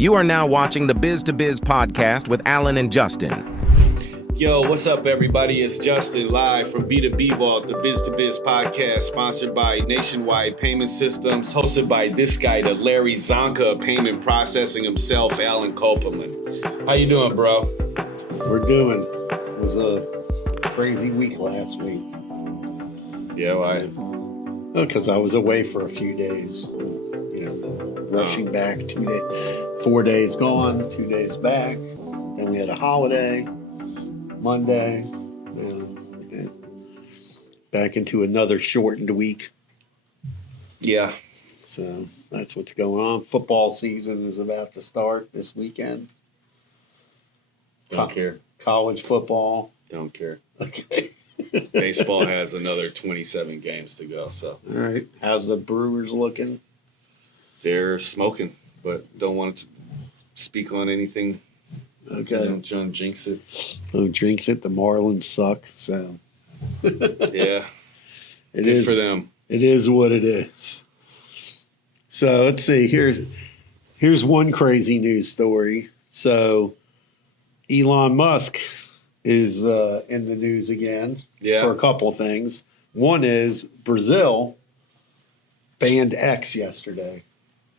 You are now watching the Biz to Biz podcast with Alan and Justin. Yo, what's up, everybody? It's Justin live from B2B Vault, the Biz to Biz podcast, sponsored by Nationwide Payment Systems, hosted by this guy, the Larry Zonka of payment processing himself, Alan Copeland. How you doing, bro? We're doing. It was a crazy week last week. Yeah, why? Because I was away for a few days. Rushing back 2 days, 4 days gone, 2 days back. Then we had a holiday, Monday. And back into another shortened week. Yeah. So that's what's going on. Football season is about to start this weekend. Don't care. College football. Don't care. Okay. Baseball has another 27 games to go, so. All right. How's the Brewers looking? They're smoking, but don't want to speak on anything. Okay. Don't jinx it. Who drinks it? The Marlins suck. So Yeah. it Good is for them. It is what it is. So let's see. Here's one crazy news story. So Elon Musk is in the news again for a couple of things. One is Brazil banned X yesterday.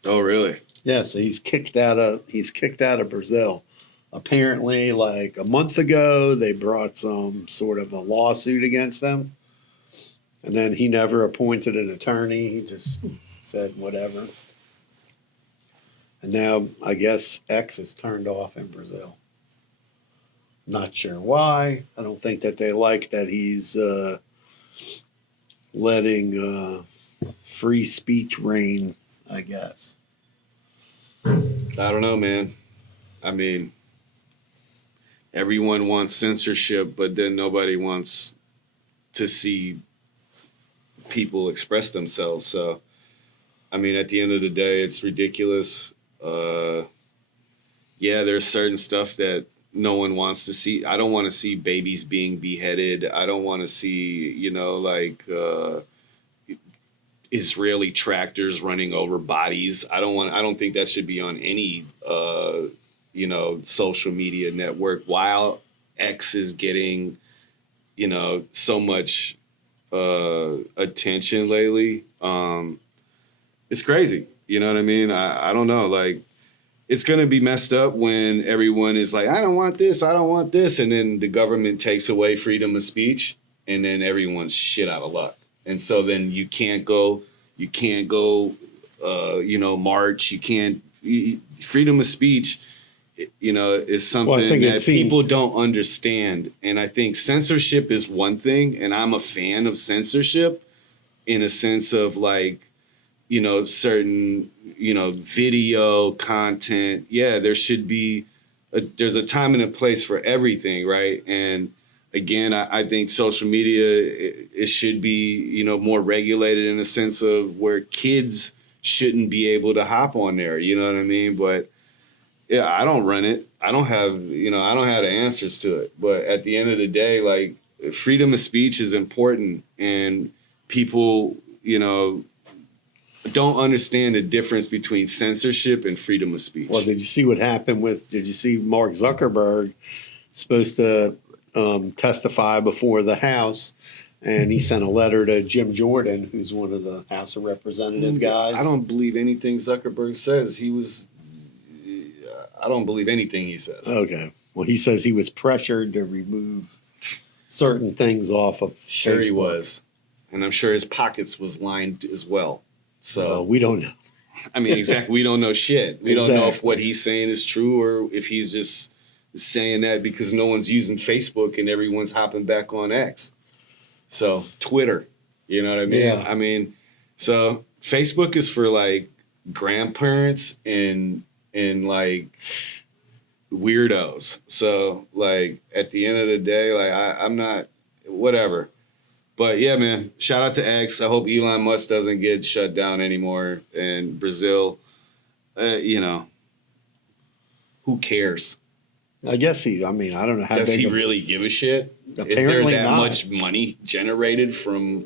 Oh, really? Yeah, so he's kicked out of Brazil. Apparently, like a month ago, they brought some sort of a lawsuit against them. And then he never appointed an attorney. He just said whatever. And now I guess X is turned off in Brazil. Not sure why. I don't think that they like that he's letting free speech reign, I guess. I don't know, man. I mean, everyone wants censorship, but then nobody wants to see people express themselves. So, I mean, at the end of the day, it's ridiculous. Yeah, there's certain stuff that no one wants to see. I don't want to see babies being beheaded. I don't want to see, Israeli tractors running over bodies. I don't think that should be on any, social media network. While X is getting, so much attention lately, it's crazy. You know what I mean? I don't know. Like, it's going to be messed up when everyone is like, I don't want this, I don't want this. And then the government takes away freedom of speech, and then everyone's shit out of luck. And so then you can't go, march. Freedom of speech, is something that people don't understand. And I think censorship is one thing, and I'm a fan of censorship in a sense of like, certain, video content. Yeah, there should be, there's a time and a place for everything, right? And again, I think social media, it should be, more regulated in a sense of where kids shouldn't be able to hop on there. You know what I mean? But yeah, I don't run it. I don't have the answers to it. But at the end of the day, like, freedom of speech is important, and people, don't understand the difference between censorship and freedom of speech. Well, did you see what happened did you see Mark Zuckerberg supposed to testify before the House, and he sent a letter to Jim Jordan, who's one of the House of Representative guys. I don't believe anything Zuckerberg says. I don't believe anything he says. Okay. Well, he says he was pressured to remove certain things off of Sure Facebook. He was. And I'm sure his pockets was lined as well. So we don't know. I mean, exactly. We don't know shit. We don't know if what he's saying is true, or if he's just saying that because no one's using Facebook and everyone's hopping back on X. So Twitter, you know what I mean? Yeah. I mean, so Facebook is for like grandparents and like weirdos. So like at the end of the day, like I'm not, whatever. But yeah, man, shout out to X. I hope Elon Musk doesn't get shut down anymore. And Brazil, who cares? I guess I don't know how Does he big really give a shit? Apparently Is there that not. much money generated from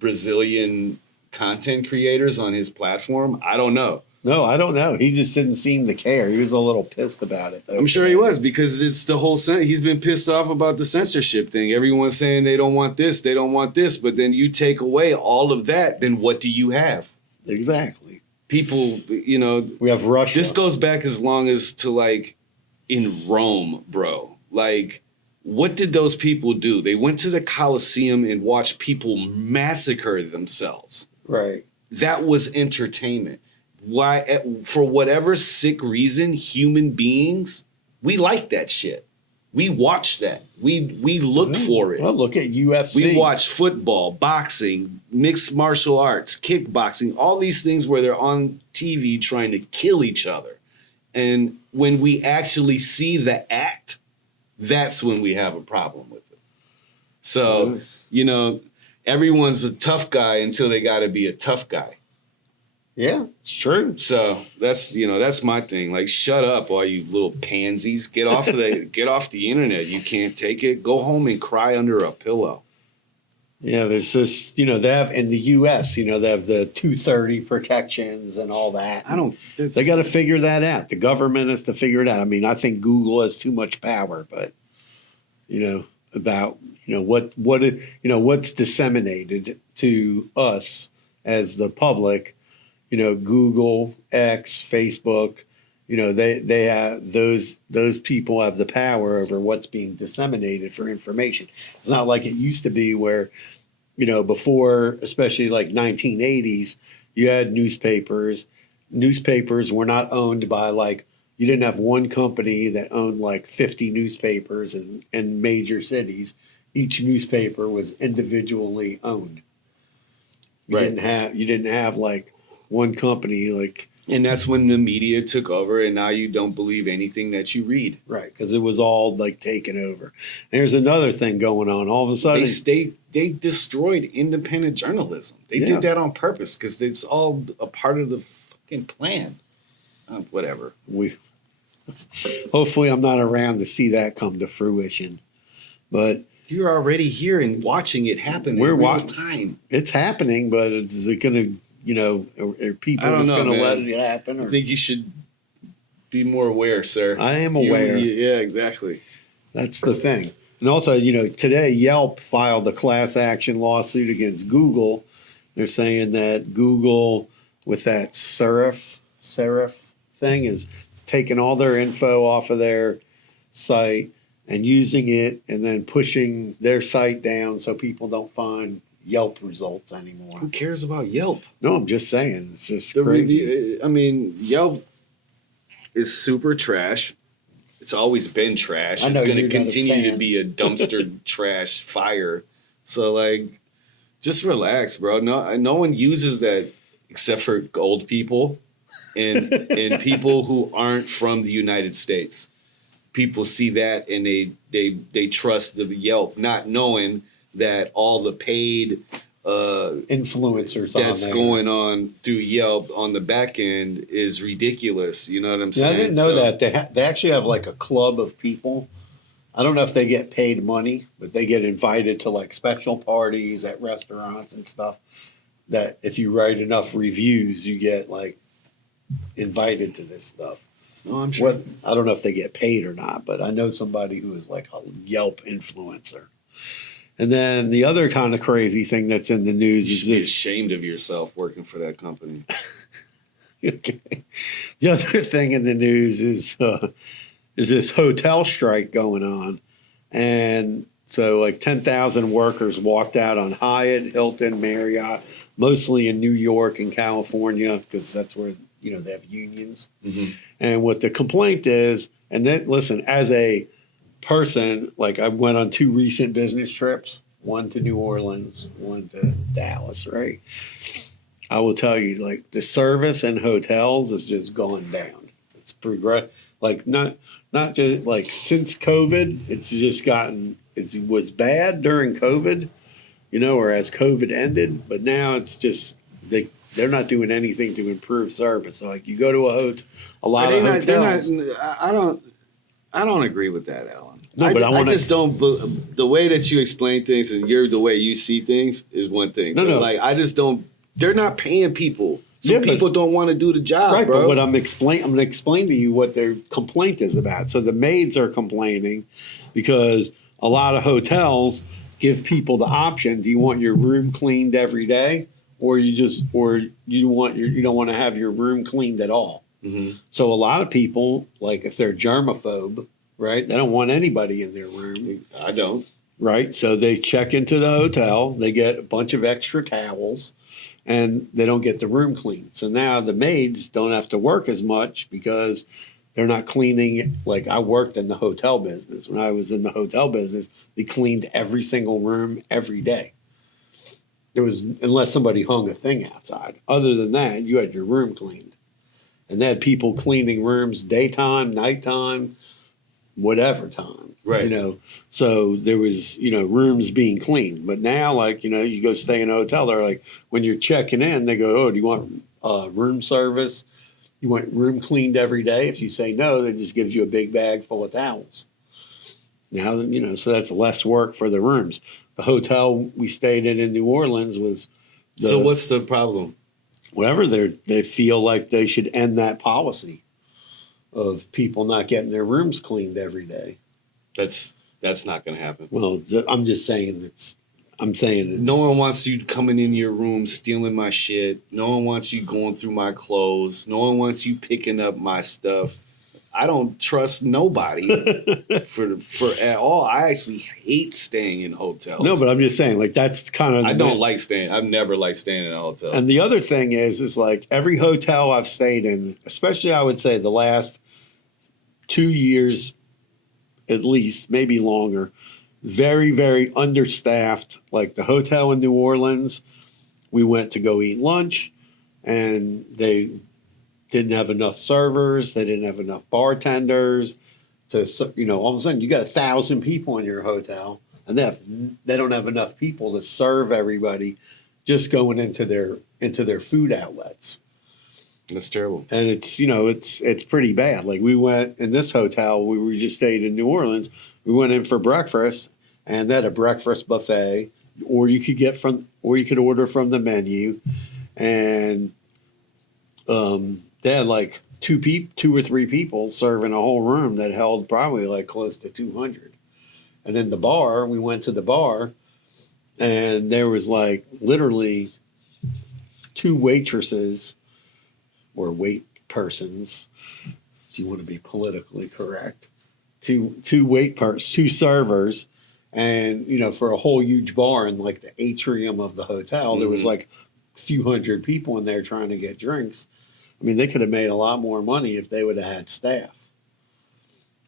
Brazilian content creators on his platform? I don't know. No, I don't know. He just didn't seem to care. He was a little pissed about it, though. I'm sure he was, because it's the whole he's been pissed off about the censorship thing. Everyone's saying they don't want this, they don't want this, but then you take away all of that, then what do you have? Exactly. People, we have Russia. This goes back as long as to like in Rome, bro. Like, what did those people do? They went to the Colosseum and watched people massacre themselves. Right. That was entertainment. Why, for whatever sick reason, human beings, we like that shit. We watch that. We look for it. Well, look at UFC. We watch football, boxing, mixed martial arts, kickboxing, all these things where they're on TV trying to kill each other. And when we actually see the act, that's when we have a problem with it. So, everyone's a tough guy until they got to be a tough guy. Yeah, it's true. So that's my thing. Like, shut up, all you little pansies. Get off the internet. You can't take it. Go home and cry under a pillow. Yeah, there's this, they have in the U.S., they have the 230 protections and all that. They got to figure that out. The government has to figure it out. I mean, I think Google has too much power, but, about, what's disseminated to us as the public, Google, X, Facebook, they have those people have the power over what's being disseminated for information. It's not like it used to be where, before, especially like 1980s, you had newspapers. Newspapers were not owned by you didn't have one company that owned like 50 newspapers in major cities. Each newspaper was individually owned. You didn't have like one company and that's when the media took over, and now you don't believe anything that you read. Right, because it was all taken over. And there's another thing going on. All of a sudden, they destroyed independent journalism. They did that on purpose because it's all a part of the fucking plan. Whatever. Hopefully, I'm not around to see that come to fruition, but you're already here and watching it happen. We're in real time. It's happening, but is it going to? Are people just going to let it happen? I think you should be more aware, sir. I am aware. Yeah, exactly. That's the thing. And also, today Yelp filed a class action lawsuit against Google. They're saying that Google, with that serif thing, is taking all their info off of their site and using it and then pushing their site down so people don't find Yelp results anymore. Who cares about Yelp? No, I'm just saying. It's just crazy. Yelp is super trash. It's always been trash. It's going to continue to be a dumpster trash fire. So, just relax, bro. No one uses that except for old people and people who aren't from the United States. People see that and they trust the Yelp, not knowing that all the paid influencers that's going on through Yelp on the back end is ridiculous. You know what I'm saying? I didn't know that. They actually have a club of people. I don't know if they get paid money, but they get invited to special parties at restaurants and stuff. That if you write enough reviews, you get invited to this stuff. Oh, I'm sure. I don't know if they get paid or not, but I know somebody who is a Yelp influencer. And then the other kind of crazy thing that's in the news is be ashamed of yourself working for that company. Okay. The other thing in the news is this hotel strike going on. And so 10,000 workers walked out on Hyatt, Hilton, Marriott, mostly in New York and California, because that's where, they have unions. Mm-hmm. And what the complaint is, and then, listen, as a person, I went on 2 recent business trips, one to New Orleans, one to Dallas, right? I will tell you, the service in hotels is just going down. It's not just since COVID, it's just it was bad during COVID, or as COVID ended, but now it's just they're not doing anything to improve service. So you go to a hotel, hotels. I don't agree with that, Alan. No, but I just don't. The way that you explain things and the way you see things is one thing. No. I just don't. They're not paying people So people don't want to do the job, right, bro. But what I'm going to explain to you what their complaint is about. So the maids are complaining because a lot of hotels give people the option: do you want your room cleaned every day, or you don't want to have your room cleaned at all? Mm-hmm. So a lot of people, like if they're germaphobe, right, they don't want anybody in their room. I don't. Right, so they check into the hotel, they get a bunch of extra towels, and they don't get the room cleaned. So now the maids don't have to work as much because they're not cleaning. Like I worked in the hotel business. When I was in the hotel business, they cleaned every single room every day. There was, unless somebody hung a thing outside. Other than that, you had your room cleaned. And they had people cleaning rooms daytime, nighttime, whatever time. Right. You know, so there was, rooms being cleaned. But now, like, you go stay in a hotel, they're like, when you're checking in, they go, oh, do you want room service? You want room cleaned every day? If you say no, they just gives you a big bag full of towels. Now, so that's less work for the rooms. The hotel we stayed in New Orleans was. So what's the problem? Whatever, they feel like they should end that policy of people not getting their rooms cleaned every day. That's not going to happen. Well, I'm just saying no one wants you coming in your room stealing my shit. No one wants you going through my clothes. No one wants you picking up my stuff. I don't trust nobody for at all. I actually hate staying in hotels. No, but I'm just saying, like, that's kind of. I don't like staying. I've never liked staying in a hotel. And the other thing is like every hotel I've stayed in, especially I would say the last 2 years, at least, maybe longer, very, very understaffed. Like the hotel in New Orleans, we went to go eat lunch, and they didn't have enough servers. They didn't have enough bartenders. All of a sudden you got 1,000 people in your hotel, and they don't have enough people to serve everybody just going into their food outlets. That's terrible. And it's pretty bad. Like we went in this hotel, we just stayed in New Orleans. We went in for breakfast, and they had a breakfast buffet, or you could order from the menu, and they had like two or three people serving a whole room that held probably like close to 200. And in the bar, we went to the bar, and there was like literally two waitresses or wait persons, if you want to be politically correct, two servers, and for a whole huge bar in like the atrium of the hotel, there was like a few hundred people in there trying to get drinks. I mean, they could have made a lot more money if they would have had staff.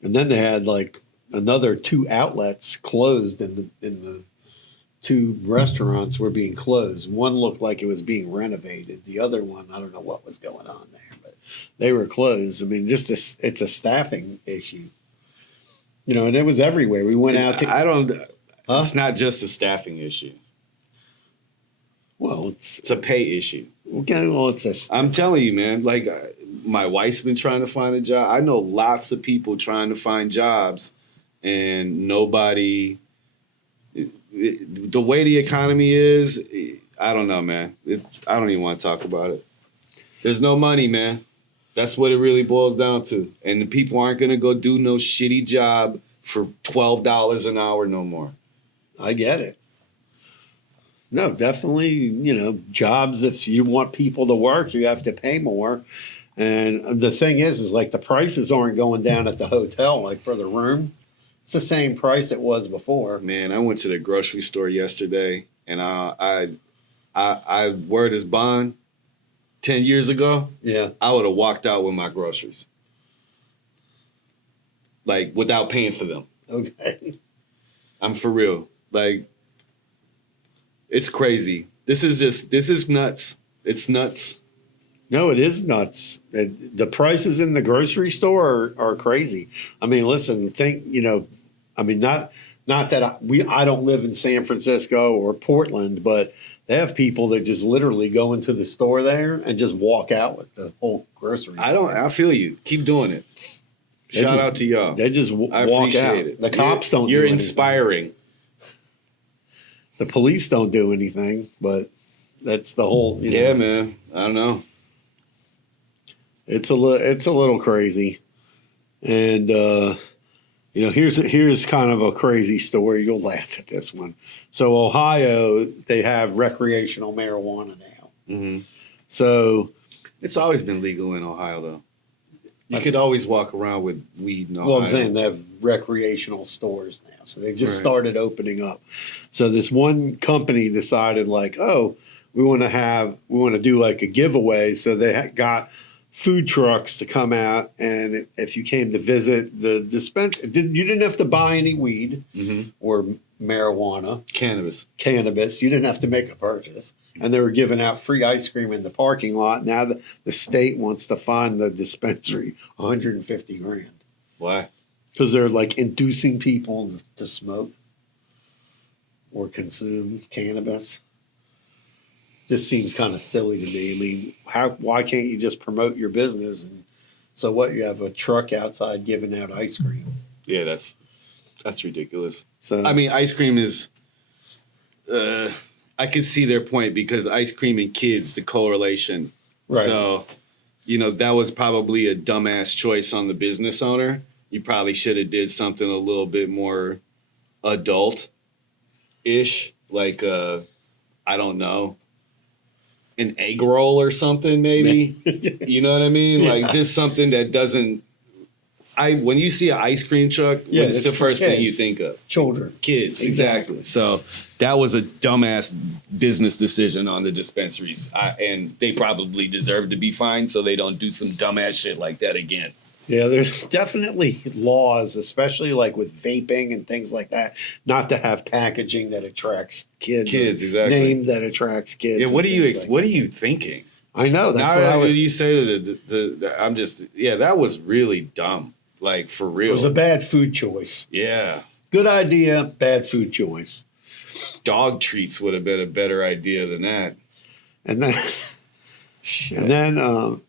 And then they had like another 2 outlets closed in the 2 restaurants were being closed. One looked like it was being renovated. The other one, I don't know what was going on there, but they were closed. I mean, it's a staffing issue. And it was everywhere. We went out to. It's not just a staffing issue. Well, it's a pay issue. Okay, well, I'm telling you, man. Like my wife's been trying to find a job. I know lots of people trying to find jobs, and nobody. The way the economy is, I don't know, man. I don't even want to talk about it. There's no money, man. That's what it really boils down to. And the people aren't gonna go do no shitty job for $12 an hour no more. I get it. No, definitely, jobs, if you want people to work, you have to pay more. And the thing is like the prices aren't going down at the hotel, like for the room. It's the same price it was before. Man, I went to the grocery store yesterday, and I word is bond. 10 years ago, yeah, I would have walked out with my groceries. Like, without paying for them. Okay. I'm for real. Like, it's crazy. This is nuts. It's nuts. No, it is nuts. The prices in the grocery store are crazy. I mean, listen, not that I don't live in San Francisco or Portland, but they have people that just literally go into the store there and just walk out with the whole grocery. I feel you. Keep doing it. Shout out to y'all. They just walk out. It. The cops don't. You're inspiring. The police don't do anything, but that's the whole. Yeah, man. I don't know. It's a little crazy. And, here's kind of a crazy story. You'll laugh at this one. So Ohio, they have recreational marijuana now. Mm-hmm. So it's always been legal in Ohio, though. You could always walk around with weed in Ohio. Well, I'm saying they have recreational stores now. So they've just started opening up. So this one company decided like, oh, we want to do like a giveaway. So they got food trucks to come out, and if you came to visit the dispense, you didn't have to buy any weed or marijuana, cannabis. You didn't have to make a purchase, and they were giving out free ice cream in the parking lot. Now the state wants to fine the dispensary $150,000. Why? Because they're like inducing people to smoke or consume cannabis. Just seems kind of silly to me. I mean, why can't you just promote your business? And so what? You have a truck outside giving out ice cream. Yeah, that's ridiculous. So I mean, ice cream is. I could see their point because ice cream and kids, the correlation. Right. So, that was probably a dumbass choice on the business owner. You probably should have did something a little bit more adult-ish, like I don't know. An egg roll or something, maybe. You know what I mean? Yeah. Like just something that doesn't. When you see an ice cream truck, what's the first thing you think of? Children, kids, exactly. So that was a dumbass business decision on the dispensaries, and they probably deserve to be fined so they don't do some dumbass shit like that again. Yeah, there's definitely laws, especially like with vaping and things like that, not to have packaging that attracts kids. Kids, exactly. Name that attracts kids. Yeah, what are you thinking? I know that's what I was. You say that was really dumb. Like for real. It was a bad food choice. Yeah. Good idea, bad food choice. Dog treats would have been a better idea than that. And then,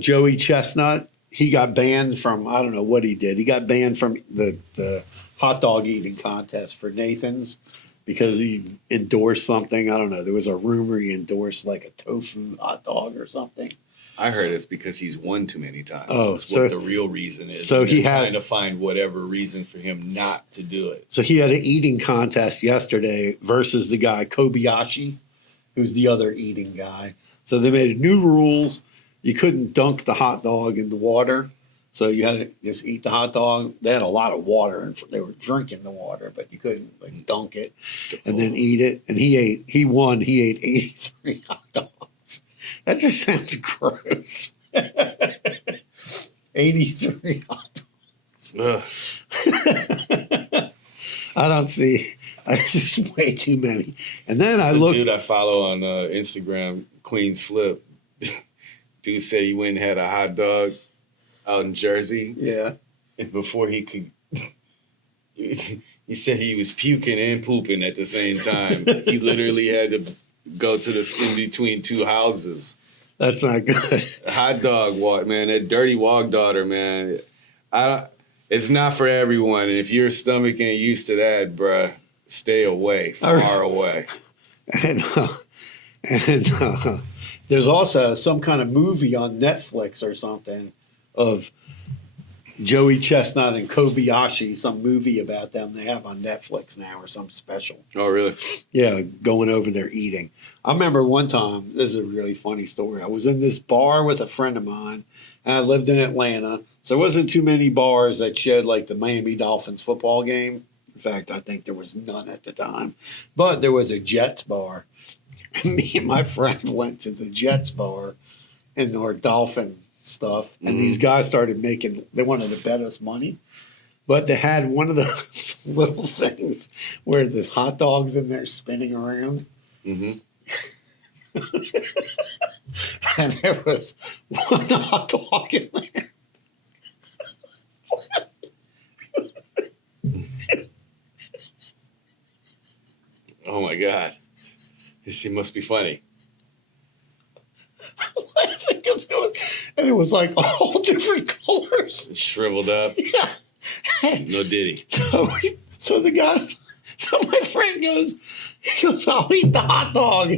Joey Chestnut. He got banned from, I don't know what he did. He got banned from the hot dog eating contest for Nathan's because he endorsed something. I don't know. There was a rumor he endorsed like a tofu hot dog or something. I heard it's because he's won too many times. Oh, that's what the real reason is. So he had trying to find whatever reason for him not to do it. So he had an eating contest yesterday versus the guy Kobayashi, who's the other eating guy. So they made new rules. You couldn't dunk the hot dog in the water, so you had to just eat the hot dog. They had a lot of water, and they were drinking the water, but you couldn't dunk it and then eat it. And he won. He ate 83 hot dogs. That just sounds gross. 83 hot dogs. I don't see. It's just way too many. And then I look. Dude I follow on Instagram, Queen's Flip. Dude said he went and had a hot dog out in Jersey. Yeah. And before he could, he said he was puking and pooping at the same time. He literally had to go to the in between two houses. That's not good. Hot dog walk, man. That dirty walk daughter, man. It's not for everyone. And if your stomach ain't used to that, bruh, stay away, far away. And there's also some kind of movie on Netflix or something of Joey Chestnut and Kobayashi, some movie about them they have on Netflix now or some special. Oh, really? Yeah, going over their eating. I remember one time, this is a really funny story. I was in this bar with a friend of mine, and I lived in Atlanta. So there wasn't too many bars that showed like the Miami Dolphins football game. In fact, I think there was none at the time. But there was a Jets bar. Me and my friend went to the Jets bar and our Dolphin stuff. And these guys started they wanted to bet us money. But they had one of those little things where the hot dog's in there spinning around. Mm-hmm. And there was one hot dog in there. Oh my God. This must be funny. I think it's good. And it was like all different colors. Shriveled up. Yeah. No diddy. So the guys So my friend goes, I'll eat the hot dog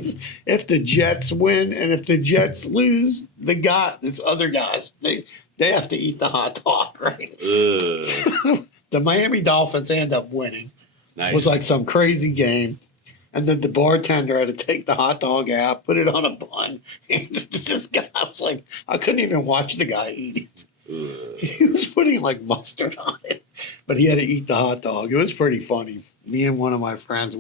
if the Jets win, and if the Jets lose, this other guys, they have to eat the hot dog, right? The Miami Dolphins end up winning. Nice. It was like some crazy game. And then the bartender had to take the hot dog out, put it on a bun. And this guy, I was like, I couldn't even watch the guy eat it. He was putting like mustard on it, but he had to eat the hot dog. It was pretty funny. Me and one of my friends,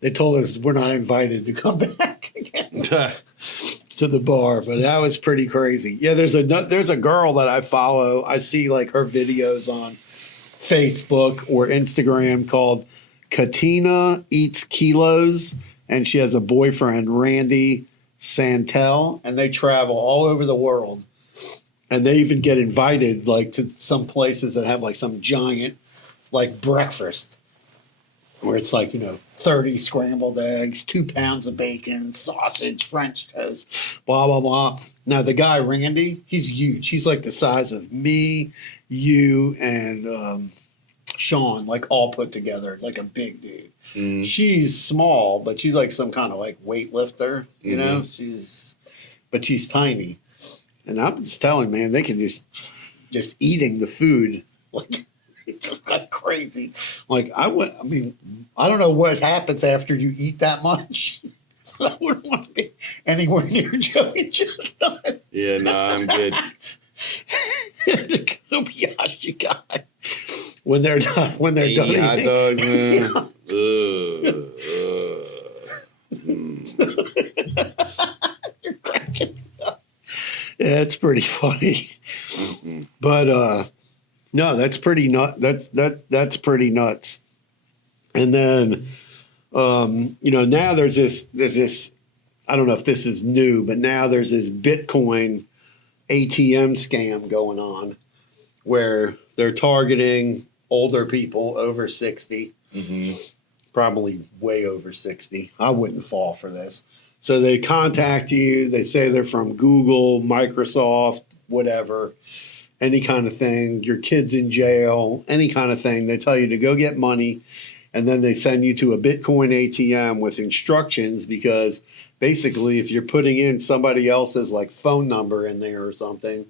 they told us we're not invited to come back again to the bar, but that was pretty crazy. Yeah, there's a girl that I follow. I see like her videos on Facebook or Instagram called Katina Eats Kilos, and she has a boyfriend, Randy Santel, and they travel all over the world. And they even get invited like to some places that have like some giant like breakfast where it's like, 30 scrambled eggs, 2 pounds of bacon, sausage, French toast, blah, blah, blah. Now, the guy, Randy, he's huge. He's like the size of me, you, and Sean, like all put together, like a big dude. Mm. She's small, but she's like some kind of like weightlifter, you know? She's tiny. And I'm just telling, man, they can just eating the food like it's like crazy. Like I don't know what happens after you eat that much. I wouldn't want to be anywhere near Joey Chestnut. Yeah, no, I'm good. The Kobayashi guy. When they're done eating hot dogs, man. You're cracking up. Yeah, it's pretty funny. Mm-hmm. But no, that's pretty that's pretty nuts. And then now there's this I don't know if this is new, but now there's this Bitcoin ATM scam going on where they're targeting older people over 60, probably way over 60. I wouldn't fall for this. So they contact you. They say they're from Google, Microsoft, whatever, any kind of thing. Your kid's in jail, any kind of thing. They tell you to go get money, and then they send you to a Bitcoin ATM with instructions because basically if you're putting in somebody else's like phone number in there or something,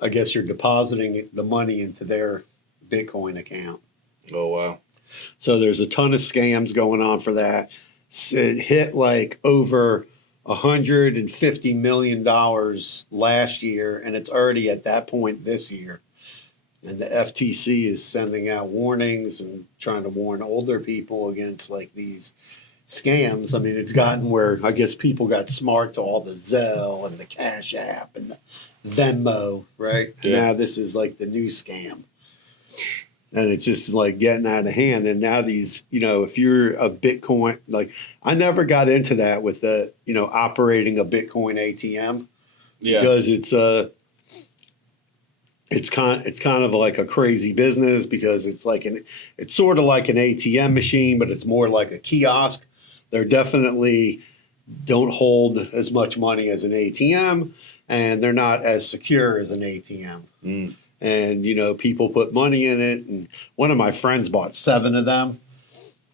I guess you're depositing the money into their Bitcoin account. Oh, wow. So there's a ton of scams going on for that. It hit like over $150 million last year, and it's already at that point this year. And the FTC is sending out warnings and trying to warn older people against like these scams. I mean, it's gotten where I guess people got smart to all the Zelle and the Cash App and the Venmo, right? Yeah. And now this is like the new scam. And it's just like getting out of hand. And now these, if you're a Bitcoin, like I never got into that with the, operating a Bitcoin ATM because it's kind of like a crazy business because it's sort of like an ATM machine, but it's more like a kiosk. They're definitely don't hold as much money as an ATM, and they're not as secure as an ATM. Mm. And, people put money in it. And one of my friends bought 7 of them.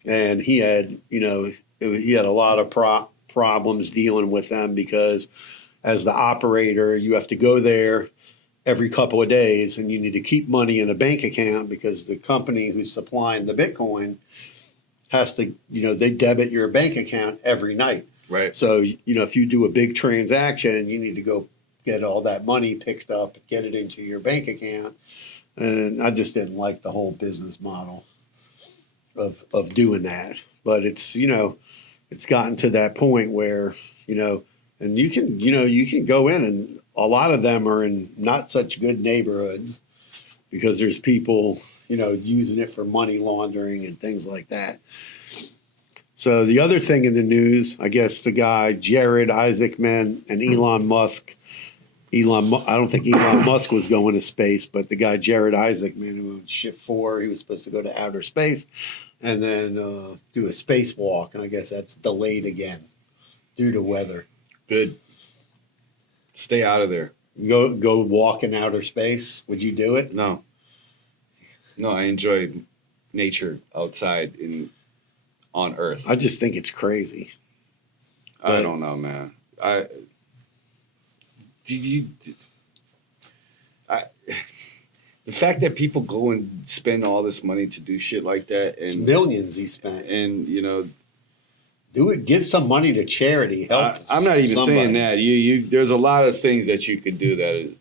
And he had, he had a lot of problems dealing with them because as the operator, you have to go there every couple of days and you need to keep money in a bank account because the company who's supplying the Bitcoin has to, they debit your bank account every night. Right. So, if you do a big transaction, you need to go get all that money picked up, get it into your bank account. And I just didn't like the whole business model of doing that. But it's, it's gotten to that point where, and you can go in and a lot of them are in not such good neighborhoods because there's people, using it for money laundering and things like that. So the other thing in the news, I guess the guy, Jared Isaacman and Elon Musk, I don't think Elon Musk was going to space, but the guy, Jared Isaacman, who owned Shift 4, he was supposed to go to outer space and then do a spacewalk. And I guess that's delayed again due to weather. Good. Stay out of there. Go walk in outer space. Would you do it? No, I enjoyed nature outside on Earth. I just think it's crazy. I don't know, man. The fact that people go and spend all this money to do shit like that, and it's millions he spent, and do it. Give some money to charity. Help. I'm not even saying that. There's a lot of things that you could do that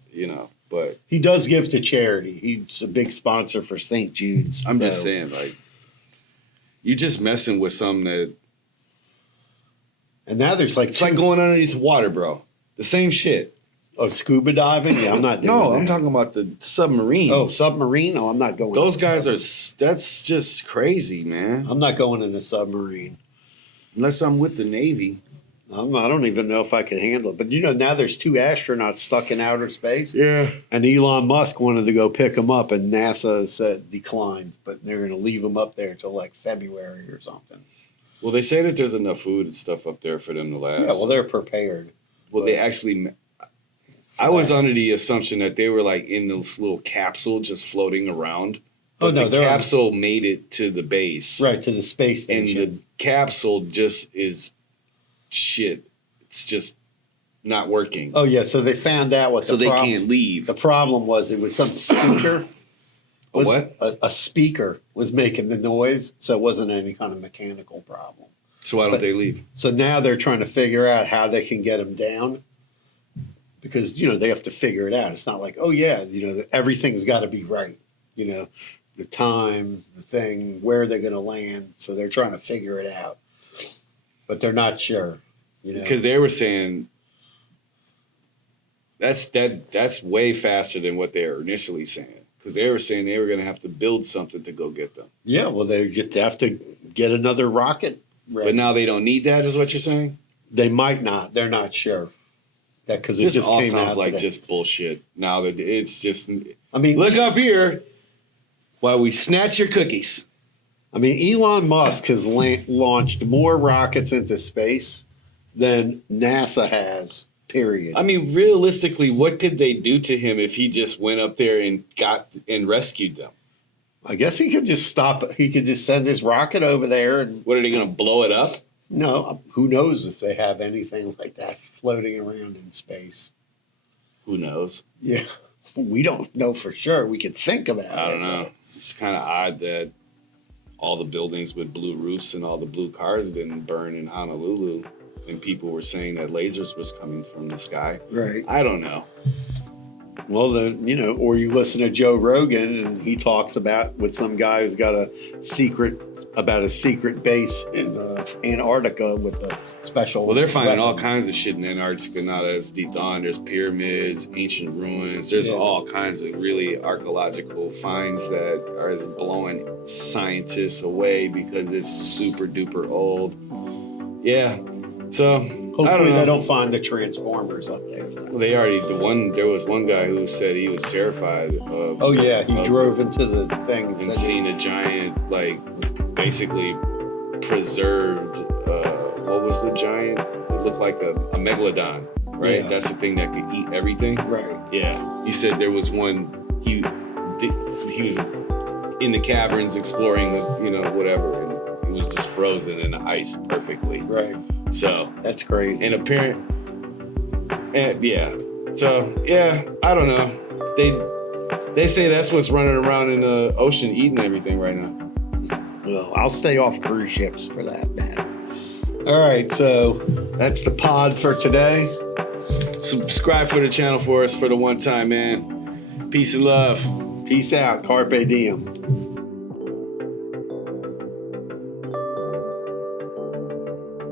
but he does give to charity. He's a big sponsor for St. Jude's. I'm just saying, like, you're just messing with something that. And now there's like it's like going underneath the water, bro. The same shit. Oh, scuba diving? Yeah, I'm not doing No, that. I'm talking about the submarines. Oh, submarine? No, I'm not going. Those guys that's just crazy, man. I'm not going in a submarine. Unless I'm with the Navy. I don't even know if I could handle it. But, now there's 2 astronauts stuck in outer space. Yeah. And Elon Musk wanted to go pick them up, and NASA said declined. But they're going to leave them up there until like February or something. Well, they say that there's enough food and stuff up there for them to last. Yeah, well, they're prepared. Well, they actually... I was under the assumption that they were like in this little capsule just floating around. But the capsule made it to the base. Right, to the space station. And the capsule just is shit. It's just not working. Oh, yeah, so they found out what they can't leave. The problem was it was some speaker. What? A speaker was making the noise, so it wasn't any kind of mechanical problem. So why don't they leave? So now they're trying to figure out how they can get them down. Because, they have to figure it out. It's not like, oh, yeah, everything's got to be right. The time, the thing, where they're going to land. So they're trying to figure it out. But they're not sure. Because they were saying that's way faster than what they were initially saying. Because they were saying they were going to have to build something to go get them. Yeah, well, they have to get another rocket. Right. But now they don't need that, is what you're saying? They might not. They're not sure. Because this just all sounds like just bullshit. Now that it's just, look up here while we snatch your cookies. Elon Musk has launched more rockets into space than NASA has. Period. Realistically, what could they do to him if he just went up there and rescued them? I guess he could just stop it. He could just send his rocket over there and. What, are they going to blow it up? No, who knows if they have anything like that floating around in space. Who knows? Yeah, we don't know for sure. We could think about it. I don't know. It's kind of odd that all the buildings with blue roofs and all the blue cars didn't burn in Honolulu, and people were saying that lasers was coming from the sky. Right. I don't know. Well, or you listen to Joe Rogan and he talks about with some guy who's got a secret base in Antarctica with a special. Well, they're finding all kinds of shit in Antarctica now that it's deep down. There's pyramids, ancient ruins. There's all kinds of really archaeological finds that are blowing scientists away because it's super duper old. Yeah. So hopefully they don't find the Transformers up there. Well, they already there was one guy who said he was terrified of. Oh yeah, he drove into the thing and seen a giant, basically preserved. What was the giant? It looked like a megalodon, right? Yeah. That's the thing that could eat everything. Right. Yeah. He said there was one. He was in the caverns exploring whatever, and it was just frozen in the ice perfectly. Right. So that's crazy. And So yeah, I don't know. They say that's what's running around in the ocean eating everything right now. Well, I'll stay off cruise ships for that matter. All right, so that's the pod for today. Subscribe for the channel for us for the one time, man. Peace and love. Peace out. Carpe diem.